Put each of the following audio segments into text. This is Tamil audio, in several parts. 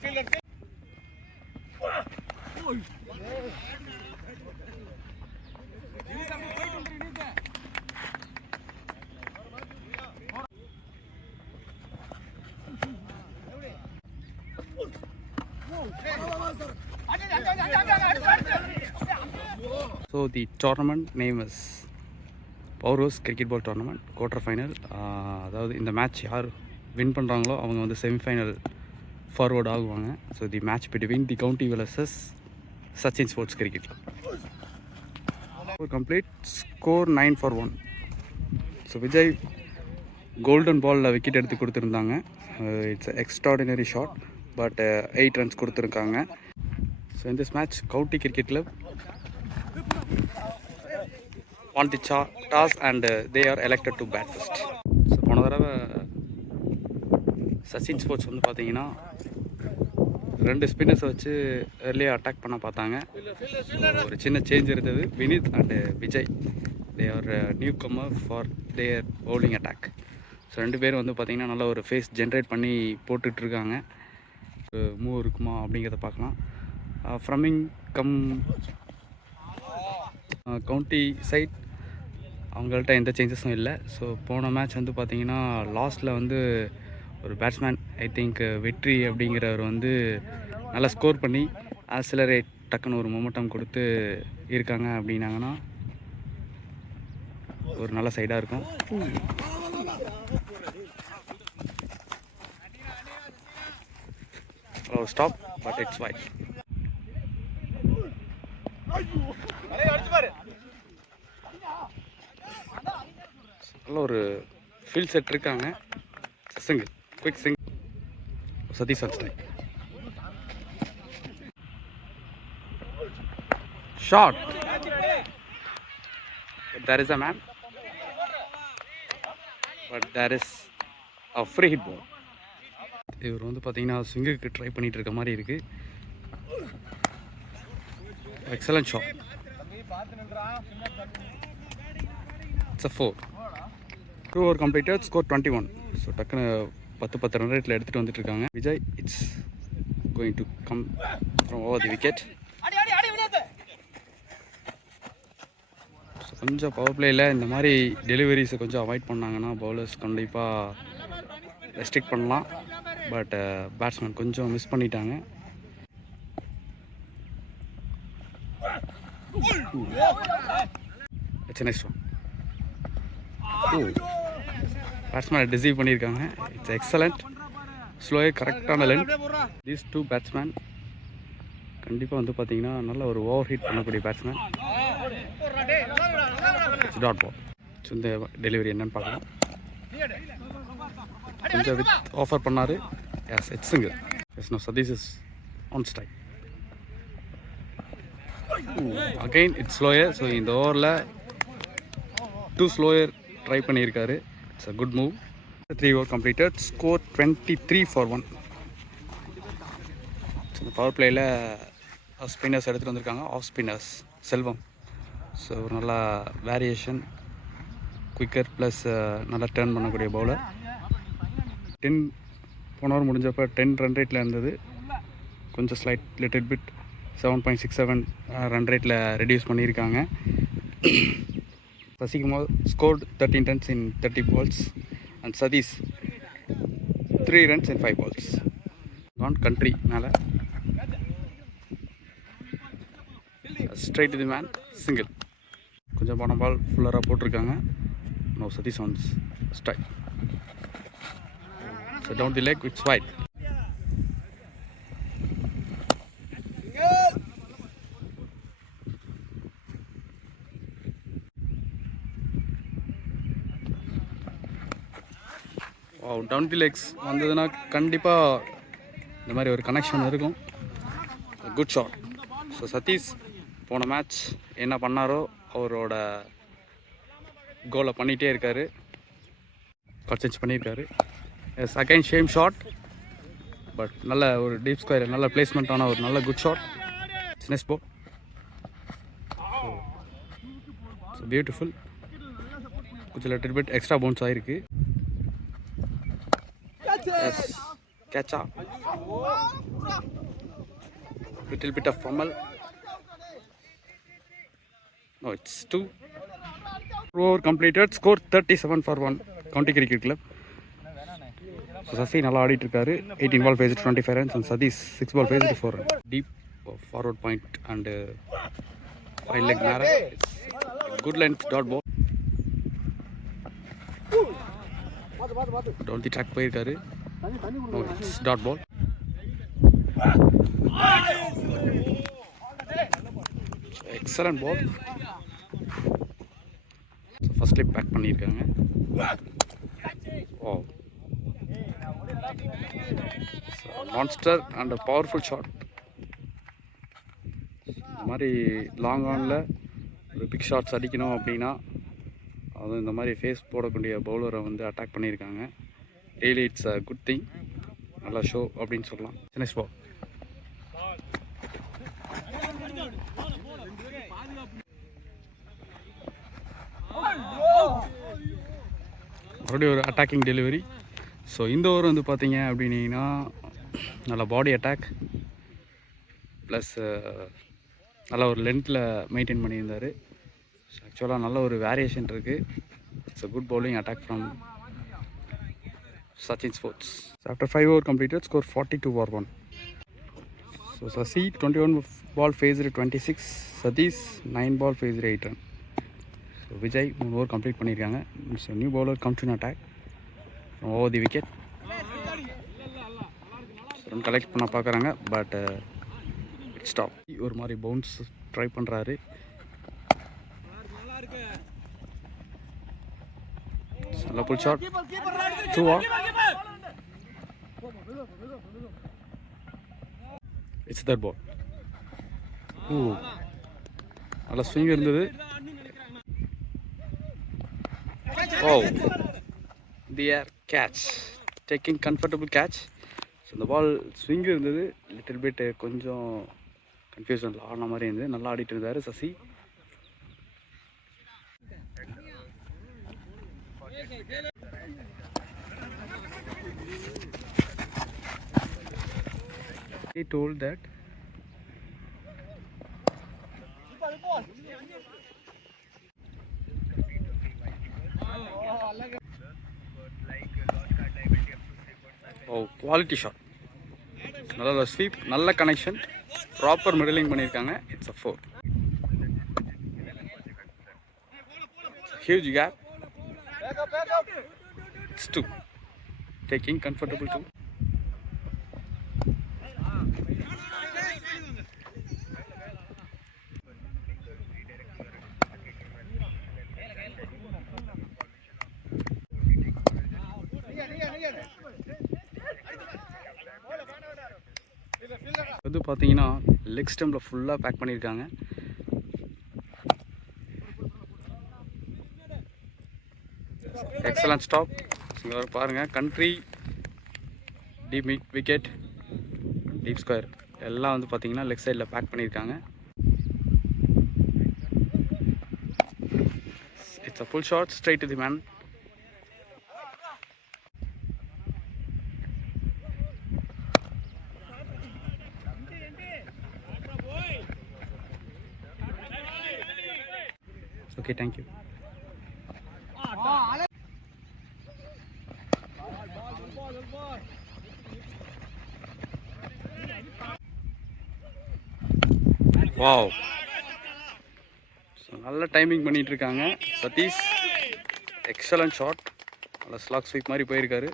So the tournament name is Powerhouse Cricket Ball Tournament quarter final. அதாவது இந்த மேட்ச் யார் வின் பண்ணுறாங்களோ அவங்க வந்து செமிஃபைனல் ஃபார்வர்ட் ஆகுவாங்க. So the match between the county versus Sachin sports cricket. Complete score 9-1. So Vijay golden பாலில் விக்கெட் எடுத்து கொடுத்துருந்தாங்க. It's extraordinary shot, but 8 runs கொடுத்துருக்காங்க. ஸோ இந்த match county cricket club on the toss and they are elected to bat first. So போன தடவை சச்சின் ஸ்போர்ட்ஸ் வந்து பார்த்தீங்கன்னா 2 ஸ்பின்னர்ஸை வச்சு ஏர்லியாக அட்டாக் பண்ண பார்த்தாங்க. ஒரு சின்ன சேஞ்ச் இருந்தது. Vinith and Vijay they are newcomer for their bowling attack. So 2 பேரும் வந்து பார்த்திங்கன்னா நல்ல ஒரு ஃபேஸ் ஜென்ரேட் பண்ணி போட்டுட்ருக்காங்க. மூவ் இருக்குமா அப்படிங்கிறத பார்க்கலாம். ஃப்ரமிங் கம் கவுண்டி சைட் அவங்கள்ட்ட எந்த சேஞ்சஸும் இல்லை. ஸோ போன மேட்ச் வந்து பார்த்திங்கன்னா லாஸ்ட்டில் வந்து ஒரு பேட்ஸ்மேன் ஐ திங்க் வெற்றி அப்படிங்கிறவர் வந்து நல்லா ஸ்கோர் பண்ணி ஆக்சிலரேட் டக்குன்னு ஒரு மொமெண்டம் கொடுத்து இருக்காங்க அப்படின்னாங்கன்னா ஒரு நல்ல சைடாக இருக்கும். Stop but it's wide. நல்ல ஒரு ஃபீல்ட் செட் இருக்காங்க. சிங்கிள் குவிக் சிங்கிள் சதீஷ் அன்ஸ்டை shot. there is a man but there is a free hit ball. இவர் வந்து பார்த்தீங்கன்னா ஸ்விங்குக்கு ட்ரை பண்ணிட்டு இருக்க மாதிரி இருக்கு. Excellent shot. It's a 4. 2 over completed, score 21. So டக்குன்னு 10 ரன் ரேட்டில் எடுத்துகிட்டு வந்துட்டு இருக்காங்க. Vijay it's going to come from over the wicket. So கொஞ்சம் பவர் பிளேயில் இந்த மாதிரி டெலிவரிஸை கொஞ்சம் அவாய்ட் பண்ணாங்கன்னா பவுலர்ஸ் கண்டிப்பாக ரெஸ்ட்ரிக்ட் பண்ணலாம். பட் பேட்ஸ்மேன் கொஞ்சம் மிஸ் பண்ணிட்டாங்க. It's next one. பேட்ஸ்மேனை டிசீவ் பண்ணியிருக்காங்க. இட்ஸ் எக்ஸலண்ட் ஸ்லோயே கரெக்டான லென்த். தீஸ் 2 பேட்ஸ்மேன் கண்டிப்பாக வந்து பார்த்தீங்கன்னா நல்ல ஒரு ஓவர் ஹீட் பண்ணக்கூடிய batsman. It's dot ball. So இந்த டெலிவரி என்னன்னு பார்க்கலாம். கொஞ்சம் வித் ஆஃபர் பண்ணார். Yes it's single. Yes no Satish is on strike. Again it's slower. So இந்த ஓவரில் 2 ஸ்லோயர் ட்ரை பண்ணியிருக்காரு. It's a good move. 3 over completed, score 23-1. So இந்த பவர் பிளேயில் ஸ்பின்னர்ஸ் எடுத்துகிட்டு வந்திருக்காங்க. Off spinners Selvam. ஸோ ஒரு நல்ல வேரியேஷன், குயிக்கர் ப்ளஸ் நல்லா டர்ன் பண்ணக்கூடிய பவுலர். 10 போன ஓவர் முடிஞ்சப்போ 10 run ரேட்டில் இருந்தது. கொஞ்சம் ஸ்லைட் லிட்டில் பிட் 7.67 ரன் ரேட்டில் ரெடியூஸ் பண்ணியிருக்காங்க. Sasikumar scored 13 runs in 30 balls and Sadish 3 runs in 5 balls. Gone country மேலே straight to the man, single. கொஞ்சம் போன பால் ஃபுல்லராக போட்டிருக்காங்க. No Sadish on strike. So down the leg, it's wide. Down the legs வந்ததுன்னா கண்டிப்பாக இந்த மாதிரி ஒரு கனெக்ஷன் இருக்கும். Good shot. ஸோ சதீஷ் போன மேட்ச் என்ன பண்ணாரோ அவரோட கோலை பண்ணிகிட்டே இருக்கார். பர்ச்சேஸ் பண்ணியிருக்காரு. Yes again same shot, but நல்ல ஒரு டீப் ஸ்கொயர், நல்ல பிளேஸ்மெண்ட்டான ஒரு நல்ல good shot. Next ball. So beautiful. கொஞ்சம் லிட்டில் பிட் எக்ஸ்ட்ரா பவுன்ஸ் ஆகிருக்கு. Yes, catch up. Little bit of fumble. No, it's 2. Over completed. Score 37 for 1. County Cricket Club. So Sasi நல்லா ஆடிட்டு இருக்காரு. 18 ball faced 25 runs and Sadish 6 ball faced 4 runs. Deep forward point and wide leg narrow. It's good length dot ball. Down the track போயிருக்காரு. No, it's dot ball. Excellent ball. So first slip back பண்ணிருக்காங்க. Wow. So, monster and a powerful shot. இந்த மாதிரி லாங் ஆனில் ஒரு பிக் ஷாட்ஸ் அடிக்கணும் அப்படின்னா அதுவும் இந்த மாதிரி ஃபேஸ் போடக்கூடிய பவுலரை வந்து அட்டாக் பண்ணியிருக்காங்க. Really it's a good thing. நல்லா ஷோ அப்படின்னு சொல்லலாம். Next ball. மறுபடியும் ஒரு அட்டாக்கிங் டெலிவரி. ஸோ இந்த ஓவர் வந்து பார்த்தீங்க அப்படின்னா நல்ல பாடி அட்டாக் ப்ளஸ் நல்ல ஒரு லென்த்தில் மெயின்டைன் பண்ணியிருந்தார். ஆக்சுவலாக நல்ல ஒரு வேரியேஷன் இருக்குது. It's a good bowling attack from Sachin Sports. So after 5 over completed, score 42 for 1. So Sasi 21 ball faced 26, Satish 9 ball faced 8 run. So Vijay 3 over complete பண்ணிருக்காங்க. So new bowler comes in attack from over the wicket. Run collect பண்ண பார்க்குறாங்க பட் ஸ்டாப். ஒரு மாதிரி பவுன்ஸ் ட்ரை பண்ணுறாரு. நல்ல pull shot. 2 off. It's that ball. நல்ல ஸ்விங் இருந்தது. Oh, the air catch, taking comfortable catch. So இந்த பால் ஸ்விங் இருந்தது. லிட்டில் பிட் கொஞ்சம் கன்ஃபியூஷனில் ஆடின மாதிரி இருந்தது. நல்லா ஆடிட்டு இருந்தார் Sasi. He told that oh, quality shot. நல்ல ஸ்வீப், நல்ல கனெக்ஷன், ப்ராப்பர் மிடிலிங் பண்ணியிருக்காங்க. It's a 4. Huge gap. It's 2. Taking comfortable 2. வந்து பார்த்தீங்கன்னா லெக் ஸ்டம்பில் ஃபுல்லாக பேக் பண்ணியிருக்காங்க. Excellent stop. இங்கே பாருங்கள், country deep wicket deep square எல்லாம் வந்து பார்த்தீங்கன்னா லெக் சைடில் பேக் பண்ணியிருக்காங்க. It's a full shot straight to the man. Okay, thank you. Wow. So நல்ல டைமிங் பண்ணிட்டு இருக்காங்க சதீஷ். Excellent shot. நல்ல ஸ்லாக் ஸ்வீப் மாதிரி போயிருக்காரு.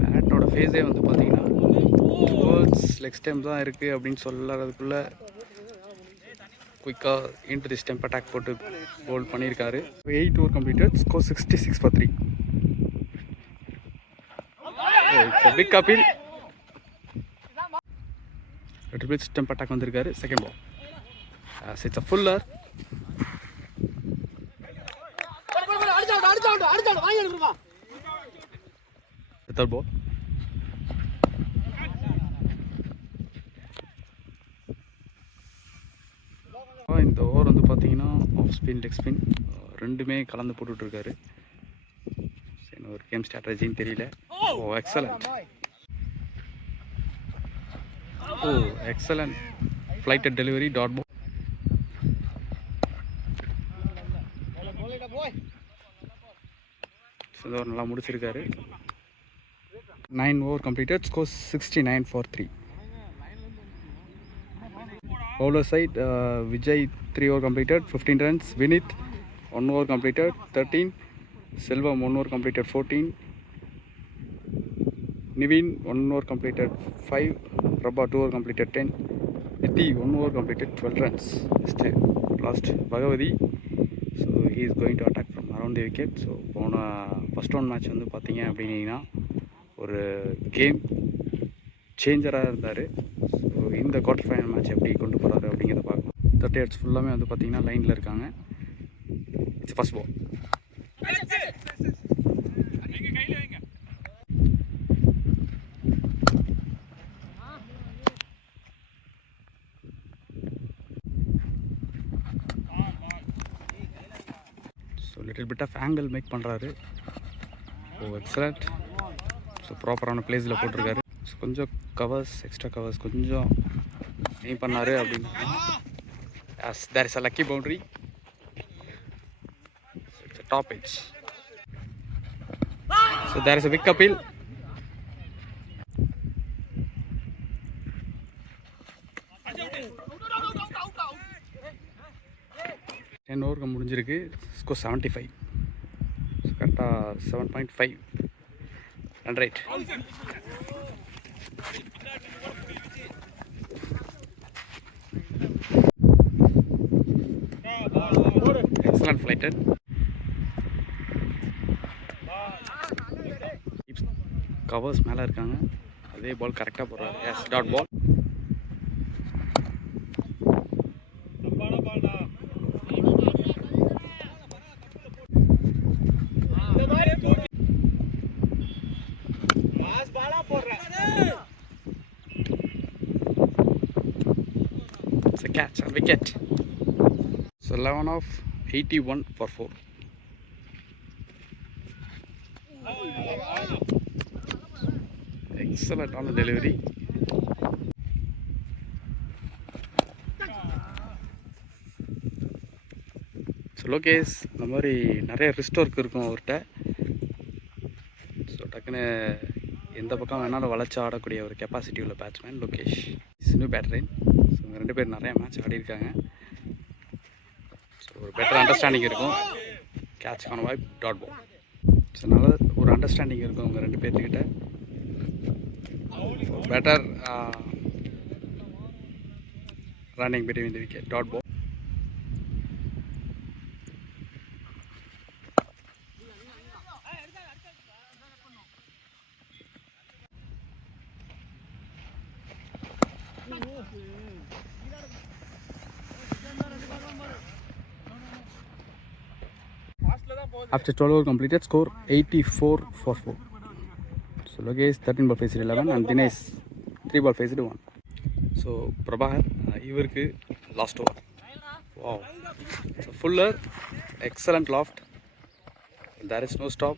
பேட்டோட ஃபேஸே வந்து பார்த்தீங்கன்னா டுவர்ட்ஸ் லெக் ஸ்டெம் தான் இருக்குது அப்படின்னு சொல்லறதுக்குள்ள குயிக்காக இன்டு தி ஸ்டெம்ப் அட்டாக் போட்டு போல்ட் பண்ணியிருக்காரு. 8 over completed, score 66 for 3. It's a big appeal. Little bit stump attack வந்திருக்காரு. Second ball. It's a fuller. Third ball. இந்த ஓவர் வந்து பார்த்தீங்கன்னா ஆஃப் ஸ்பின் லெக் ஸ்பின் ரெண்டுமே கலந்து போட்டுட்ருக்காரு. ஒரு கேம் ஸ்ட்ராட்டஜின்னு தெரியல. ஓ excellent. Oh, excellent flighted delivery, dot ball. So நல்லா முடிச்சிருக்காரு. 9 over completed, score 69 for 3. Bowler side, Vijay 3 over completed, 15 runs. Vinith 1 over completed, 13. Selvam 1 over completed, 14. Niveen 1 over completed, 5. Prabha 2 over completed, 10. Niti 1 over completed, 12 runs. Last Bhagavati. So he is going to attack from around the wicket. So போன ஃபர்ஸ்ட் ரவுண்ட் மேட்ச் வந்து பார்த்தீங்க அப்படின்னா ஒரு கேம் சேஞ்சராக இருந்தார். ஸோ இந்த குவார்டர் ஃபைனல் மேட்ச் எப்படி கொண்டு போகிறாரு அப்படிங்கிறத பார்க்கலாம். 30 ஹெட்ஸ் ஃபுல்லாமே வந்து பார்த்தீங்கன்னா லைனில் இருக்காங்க. It's first ball. So little bit off angle make பண்ணுறாரு. Oh excellent. ஸோ ப்ராப்பரான பிளேஸில் போட்டிருக்காரு. ஸோ கொஞ்சம் கவர்ஸ், எக்ஸ்ட்ரா கவர்ஸ் கொஞ்சம் எய்ம் பண்ணார் அப்படின்னு. Yes, there is a lucky boundary. It's a top edge. So there is a big appeal. Ten over முடிஞ்சிருக்கு. Score 75. So கரெக்டாக 7.5 run rate. Excellent flighted. Covers மேலே இருக்காங்க. அதே பால் கரெக்டாக போடுறாரு. Yes dot ball. It's a catch and wicket. So 11 off, 81 for 4. Excellent on the delivery. So Lokesh இந்த மாதிரி நிறைய ரிஸ்ட் ஒர்க் இருக்கும் அவர்கிட்ட. ஸோ டக்குன்னு எந்த பக்கம் வேணாலும் வளைச்சு ஆடக்கூடிய ஒரு கெப்பாசிட்டி உள்ள பேட்ஸ்மேன் லோகேஷ். நியூ பேட்டரின். ஸோ இவங்க 2 பேர் நிறைய மேட்ச் ஆடிருக்காங்க. ஸோ ஒரு பெட்டர் அண்டர்ஸ்டாண்டிங் இருக்கும். கேட்ச்க்கான வாய்ப்பு, டாட் பால். ஸோ நல்ல ஒரு அண்டர்ஸ்டாண்டிங் இருக்கும் அவங்க 2 பேர்த்துக்கிட்ட. better running between the wicket, dot ball. After 12 over completed, score 84 for 4. So Logesh 13 ball faced 11 and Dinesh 3 ball faced 1. So Prabhakar இவருக்கு last over. Wow. So Fuller, excellent loft. There is no stop.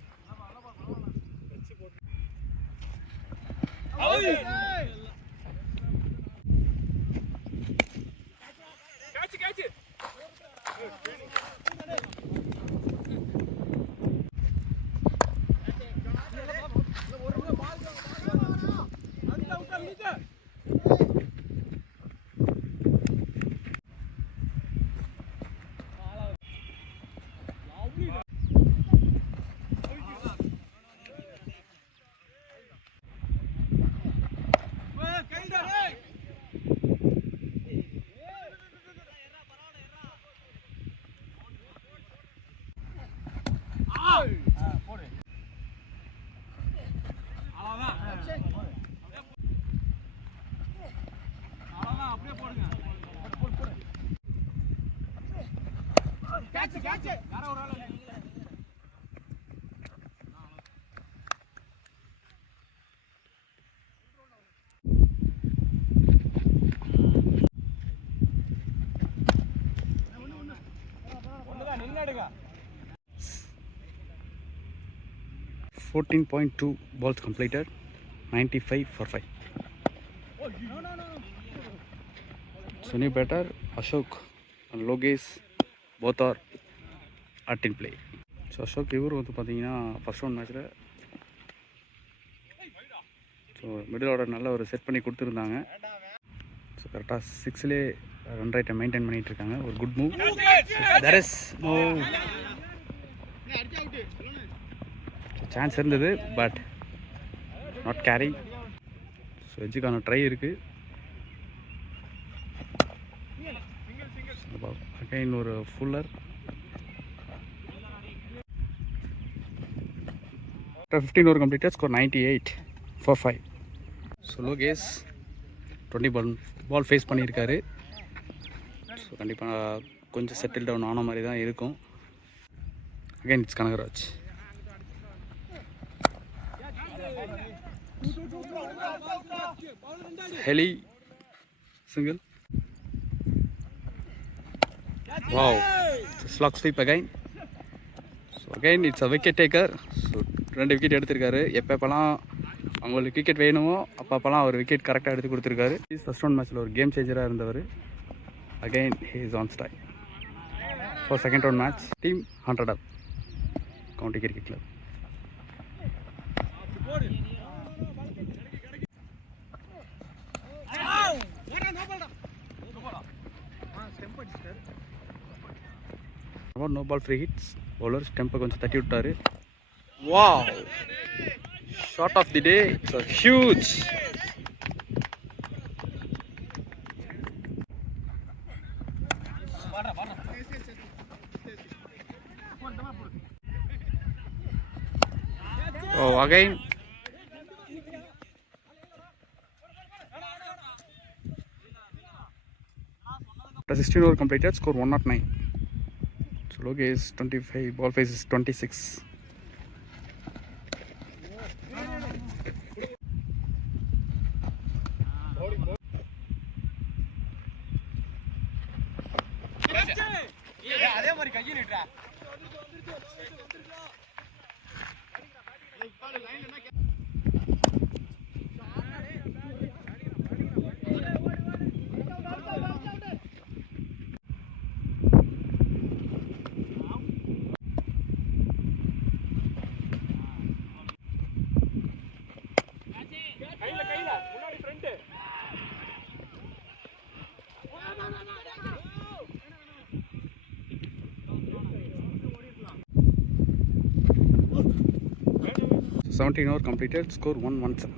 .2 balls completed, 95 for 5. Sunny Batter, Ashok and Logesh both are at in play. So Ashok இவர் வந்து பார்த்தீங்கன்னா ஃபர்ஸ்ட் ரவுண்ட் மேட்ச்சில் ஸோ மிடில் ஆர்டர் நல்ல ஒரு செட் பண்ணி கொடுத்துருந்தாங்க. ஸோ கரெக்டாக 6லே ரன் ரைட்டை மெயின்டைன் பண்ணிகிட்டு இருக்காங்க. ஒரு good move. There is no chance இருந்தது, பட் நாட் கேரி. ஸோ எஜ்ஜுக்கான ட்ரை இருக்குது. அகைன் ஒரு fuller. 15 over completed, score 98 for 5. So Lokesh 20 ball face பண்ணியிருக்காரு. ஸோ கண்டிப்பாக கொஞ்சம் செட்டில் டவுன் ஆன மாதிரி தான் இருக்கும். Again it's Kanagaraj. ஹெலி single. Wow, slog sweep again. So again it's a wicket taker. So 2 wicket எடுத்திருக்காரு. எப்பப்பெல்லாம் அவங்களுக்கு விக்கெட் வேணுமோ அப்பப்பெல்லாம் அவர் விக்கெட் கரெக்டாக எடுத்து கொடுத்துருக்காரு. ஃபர்ஸ்ட் ரவுண்ட் மேட்ச்சில் ஒரு கேம் சேஞ்சராக இருந்தவர். Again he is on strike for second round match. Team 100 up county cricket club. No ball free hits. Bowler ஸ்டெம்பை கொஞ்சம் தட்டி விட்டார். Wow! Shot of the day. It's a huge. Oh, again. The 16 over completed, score 109. So Logesh 25, ball face is 26. அதே மாதிரி கையை நிட்றா. கையில முன்னாடி front. So 17 over completed, score 117.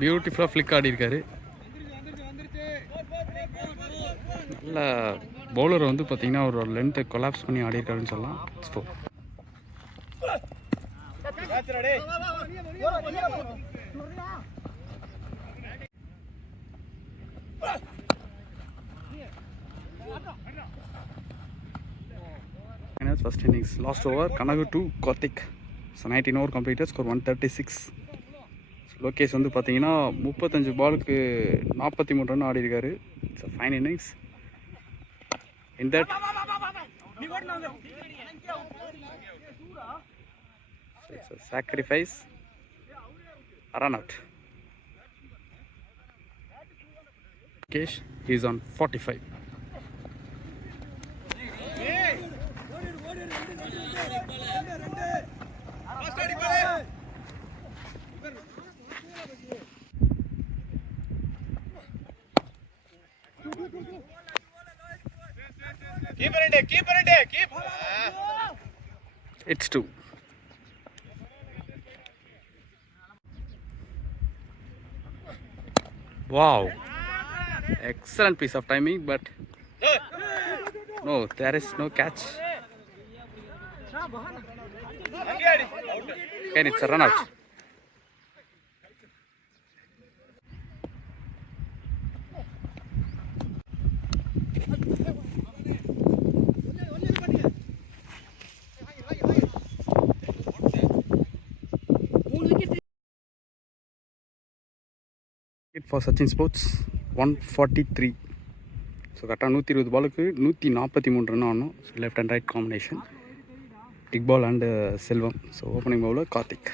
பியூட்டிஃபுல்லாக ஃப்ளிக் ஆடி இருக்காரு. நல்ல பவுலர் வந்து பார்த்தீங்கன்னா ஒரு லென்த்தை கொலாப்ஸ் பண்ணி ஆடி இருக்காருன்னு சொல்லலாம். First innings, last over, Kanagu 2, Karthik. So 19 over completed, score 136. Lokesh வந்து பார்த்தீங்கன்னா 35 பாலுக்கு 43 ரன் ஆடி இருக்காரு. It's a fine innings. In that it's a sacrifice, run out. Lokesh is on 45. keep. It's 2. Wow. Excellent piece of timing, but no, there is no catch. Again, it's a run out. For Sachin Sports 143. So கரெக்டாக 120 பாலுக்கு 143 ரன் ஆகணும். So left and right combination, Iqbal and Selvam. So opening bowler Karthik.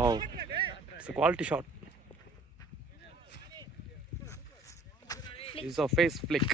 Wow, it's a quality shot. It's a face flick.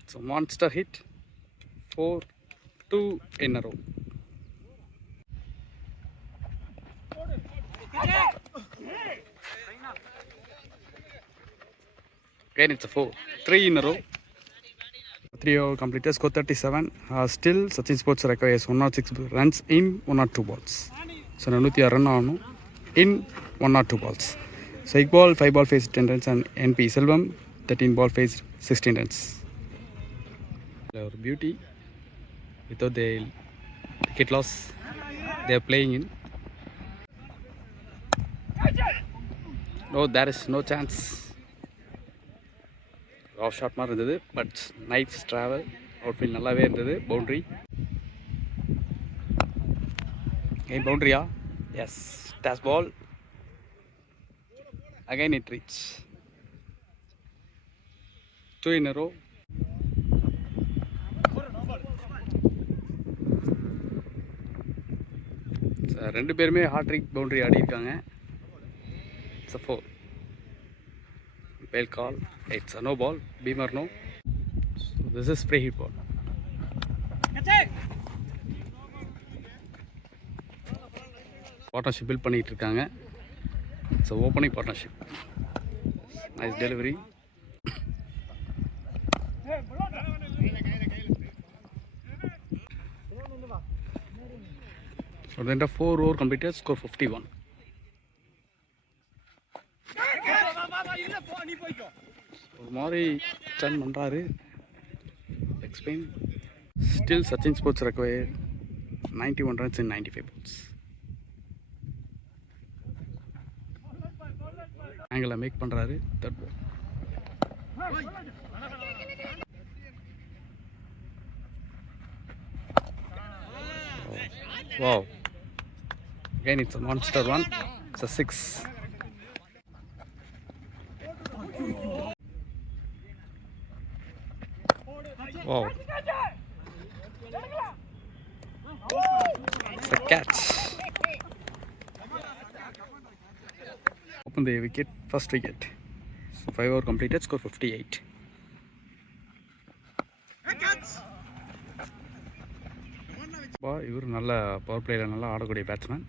It's a monster hit. 4-2 in a row. Again, it's a 4-3 in a row. 3 over completed, score 37. Still, Sachin Sports requires 106 runs in 102 balls. So, 106 run on in 102 balls. So, Iqbal 5 ball faced 10 runs and NP Selvam 13 ball faced 16 runs. Our beauty, without the wicket loss, they are playing in. No, there is no chance. Off shot மாதிரி இருந்தது, but nice travel. Outfield நல்லாவே இருந்தது. Boundary. Again boundary, yes. That's ball. Again it reached. 2 in a row. ரெண்டு பேருமே ஹாட்ரிக் பவுண்டரி ஆடி இருக்காங்க. It's a 4. Bell call. It's a no ball. Beamer no. So this is free hit ball. Partnership build பண்ணிட்டு இருக்காங்க. It's a opening partnership. Nice delivery. So the end of 4 over completed, score 51. ஒரு மாதிரி டன் பண்ணுறாரு. Explain. Still Sachin Sports require 91 runs in 95 balls. ஆங்கிளை மேக் பண்ணுறாரு. Third ball. Wow. Again, it's a monster one. It's a 6. Wow. It's a catch. Open the wicket, first wicket. So 5 over completed, score 58. இவர் நல்ல பவர் பிளேயில் நல்லா ஆடக்கூடிய பேட்ஸ்மேன்.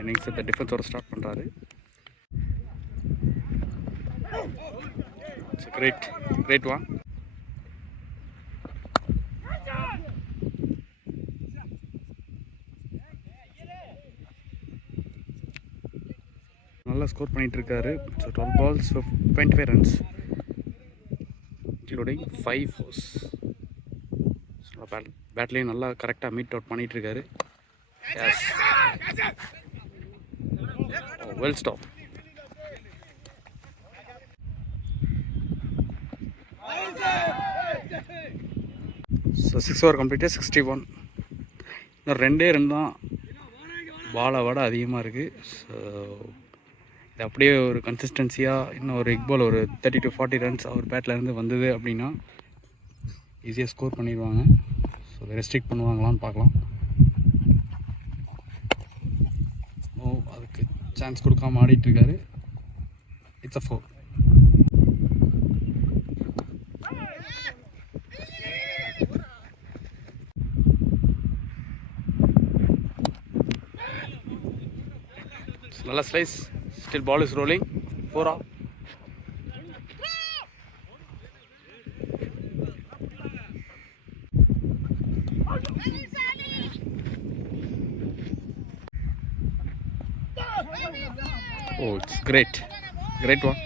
இன்னிங்ஸ் இந்த டிஃபென்ஸோட ஸ்டார்ட் பண்ணுறாரு. Great one. நல்லா ஸ்கோர் பண்ணிட்டு இருக்காரு. So 12 balls 25 runs including 5 fours. So பேட்லேயும் நல்லா கரெக்டாக மீட் அவுட் பண்ணிட்டு இருக்காரு. Yes, well stop. So 6 over completed 61. இன்னும் 2 run தான் பாலை விட அதிகமாக இருக்குது. ஸோ இது அப்படியே ஒரு கன்சிஸ்டன்சியாக இன்னும் ஒரு எக் பால் ஒரு 30 to 40 runs அவர் பேட்லேருந்து வந்தது அப்படின்னா ஈஸியாக ஸ்கோர் பண்ணிடுவாங்க. ஸோ அதை ரெஸ்ட்ரிக்ட் பண்ணுவாங்களான்னு பார்க்கலாம். அதுக்கு சான்ஸ் கொடுக்காம ஆடிட்டுருக்காரு. It's a 4. நல்ல slice. Still ball is rolling. 4 off. Oh, it's great one.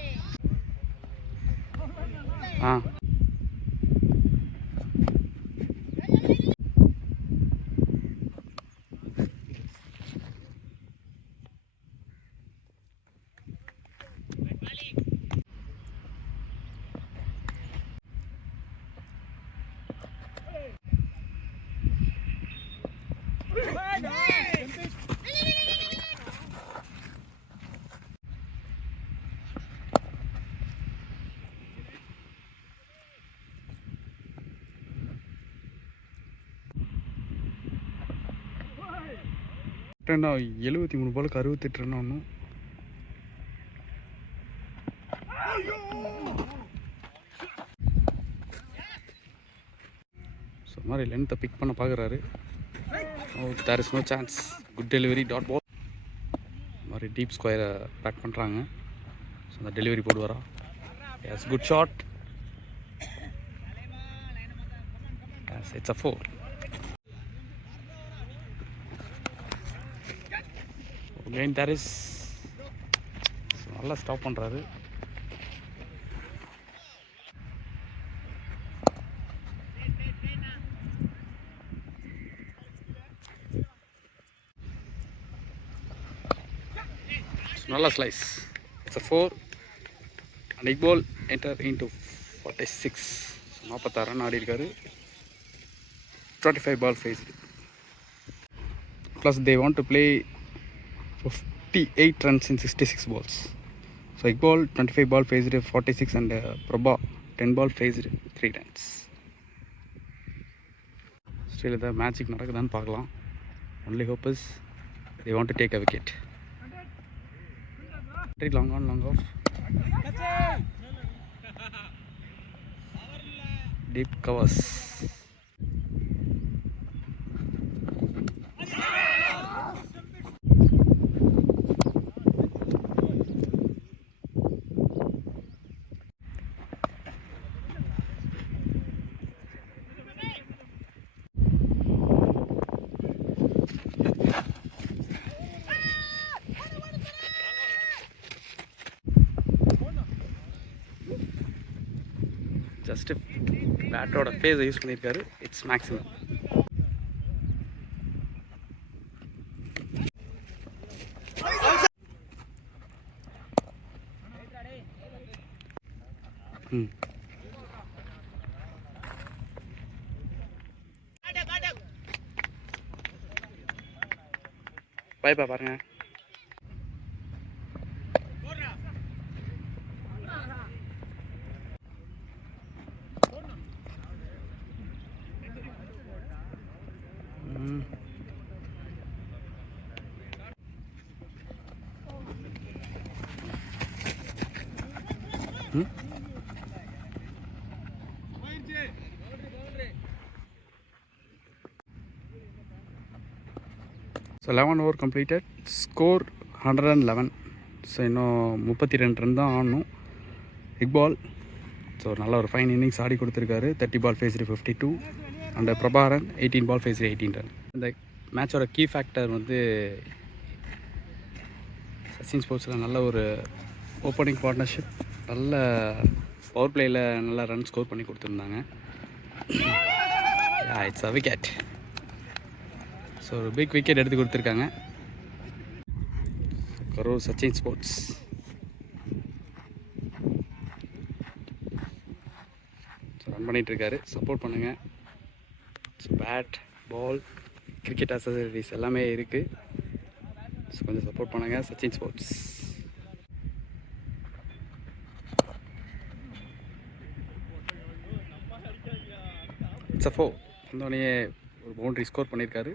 ரெண்டா 73 பாலுக்கு 68 ரன் ஒன்றும். ஸோ மாதிரி லென்த்தை பிக் பண்ண பார்க்குறாரு. There is no chance. Good delivery, dot ball. மாதிரி டீப் ஸ்கொயரை பேக் பண்ணுறாங்க. ஸோ அந்த டெலிவரி போடுவாரா? Yes, good shot. Yes, it's a 4. Again there is. நல்லா ஸ்டாப் பண்ணுறாரு. நல்லா ஸ்லைஸ். It's a 4. அண்ட் எக் பால் என்டர் இன்டு 46. 46 ரன் ஆடி இருக்காரு. 25 ball faced. Plus they want to play 58 runs in 66 balls. So Iqbal 25 ball faced 46 and Prabha 10 ball faced 3 runs. Still the magic நடக்குதான்னு பார்க்கலாம். Only hope is they want to take a wicket. Very long on, long off. Deep covers. Just பேட்டோட ஃபேஸை யூஸ் பண்ணியிருக்காரு. It's maximum. ம் பாய்ப்பா பாருங்கள். So 11 over completed, score 111. So இன்னும் 32 ரன் தான் ஆடணும். இக்பால் ஸோ நல்ல ஒரு ஃபைன் இன்னிங்ஸ் ஆடி கொடுத்துருக்காரு. 30 ball faced 52 and Prabhakaran 18 ball faced 18 run. இந்த மேட்சோட கீ ஃபேக்டர் வந்து சச்சின் ஸ்போர்ட்ஸில் நல்ல ஒரு ஓப்பனிங் பார்ட்னர்ஷிப், நல்ல பவர் பிளேயில் நல்லா ரன் ஸ்கோர் பண்ணி கொடுத்துருந்தாங்க. It's a wicket. ஸோ ஒரு பிக் விக்கெட் எடுத்து கொடுத்துருக்காங்க Karur Sachin sports. So run பண்ணிகிட்ருக்காரு, சப்போர்ட் பண்ணுங்கள். So bat ball cricket accessories எல்லாமே இருக்குது. ஸோ கொஞ்சம் சப்போர்ட் பண்ணுங்கள் சச்சின் ஸ்போர்ட்ஸ். சஃபோ வந்தோடனே ஒரு பவுண்டரி ஸ்கோர் பண்ணியிருக்காரு.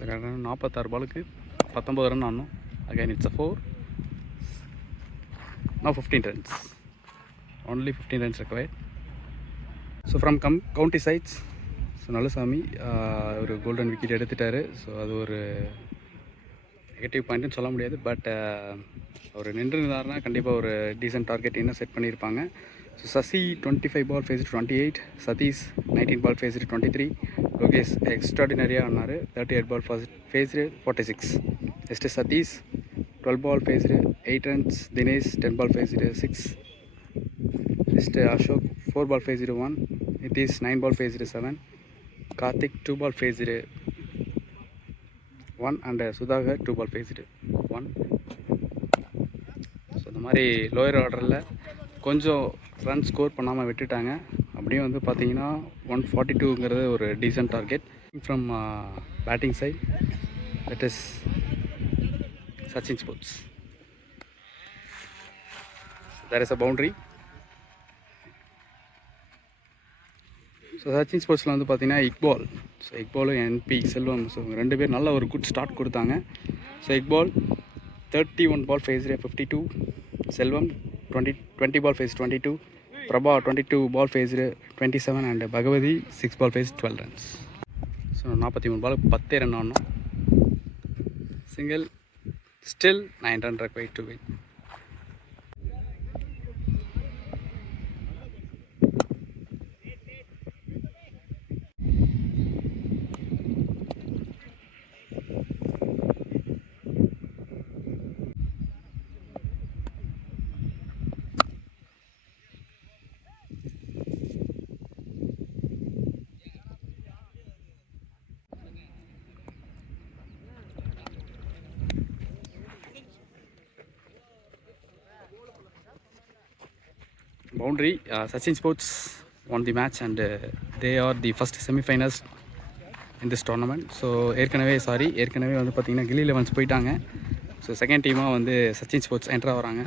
சரி, 46 பாலுக்கு 19 ரன் ஆடணும். Again it's a 4. now 15 runs, only 15 runs required. So from county sides, so Nallasamy ஒரு கோல்டன் விக்கெட் எடுத்துட்டார். ஸோ அது ஒரு நெகட்டிவ் பாயிண்ட்டுன்னு சொல்ல முடியாது. பட் அவர் நின்றுருந்தாருன்னா கண்டிப்பாக ஒரு டீசென்ட் டார்கெட் இன்னும் செட் பண்ணியிருப்பாங்க. So Sasi 25 ball faced 28, Satish 19 ball faced 23, Lokesh எக்ஸ்ட்ராடினரியாக ஆனார் 38 ball faced 46. Next Satish 12 ball faced 8 runs, Dinesh 10 ball faced 6, next Ashok 4 ball faced 1, Nitish 9 ball faced 7, Karthik 2 ball faced 1 and Sudhakar 2 ball faced 1. So இந்த மாதிரி லோயர் ஆர்டரில் கொஞ்சம் ரன் ஸ்கோர் பண்ணாமல் விட்டுட்டாங்க. அப்படியே வந்து பார்த்தீங்கன்னா 142ங்கிறது ஒரு decent target from batting side. That is Sachin sports. There is a boundary. So Sachin ஸ்போர்ட்ஸில் வந்து பார்த்தீங்கன்னா இக்பால், ஸோ இக்பாலும் என்பி செல்வம், ஸோ ரெண்டு பேர் நல்ல ஒரு குட் ஸ்டார்ட் கொடுத்தாங்க. So Iqbal 31 ball faced 52, Selvam 20 ball face 22, Prabha 22 ball faced 27 and Bhagavathi 6 ball face 12 runs. So 43 பாலுக்கு 10 ரன் ஆடணும். Single, still 9 run required to win. Boundary, Sachin Sports won the match and they are the first semi-finals in this tournament. So ஏற்கனவே வந்து பார்த்திங்கன்னா கில்லி 11s போயிட்டாங்க. ஸோ செகண்ட் டீமாக வந்து சச்சின் ஸ்போர்ட்ஸ் என்ட்ரு ஆகிறாங்க.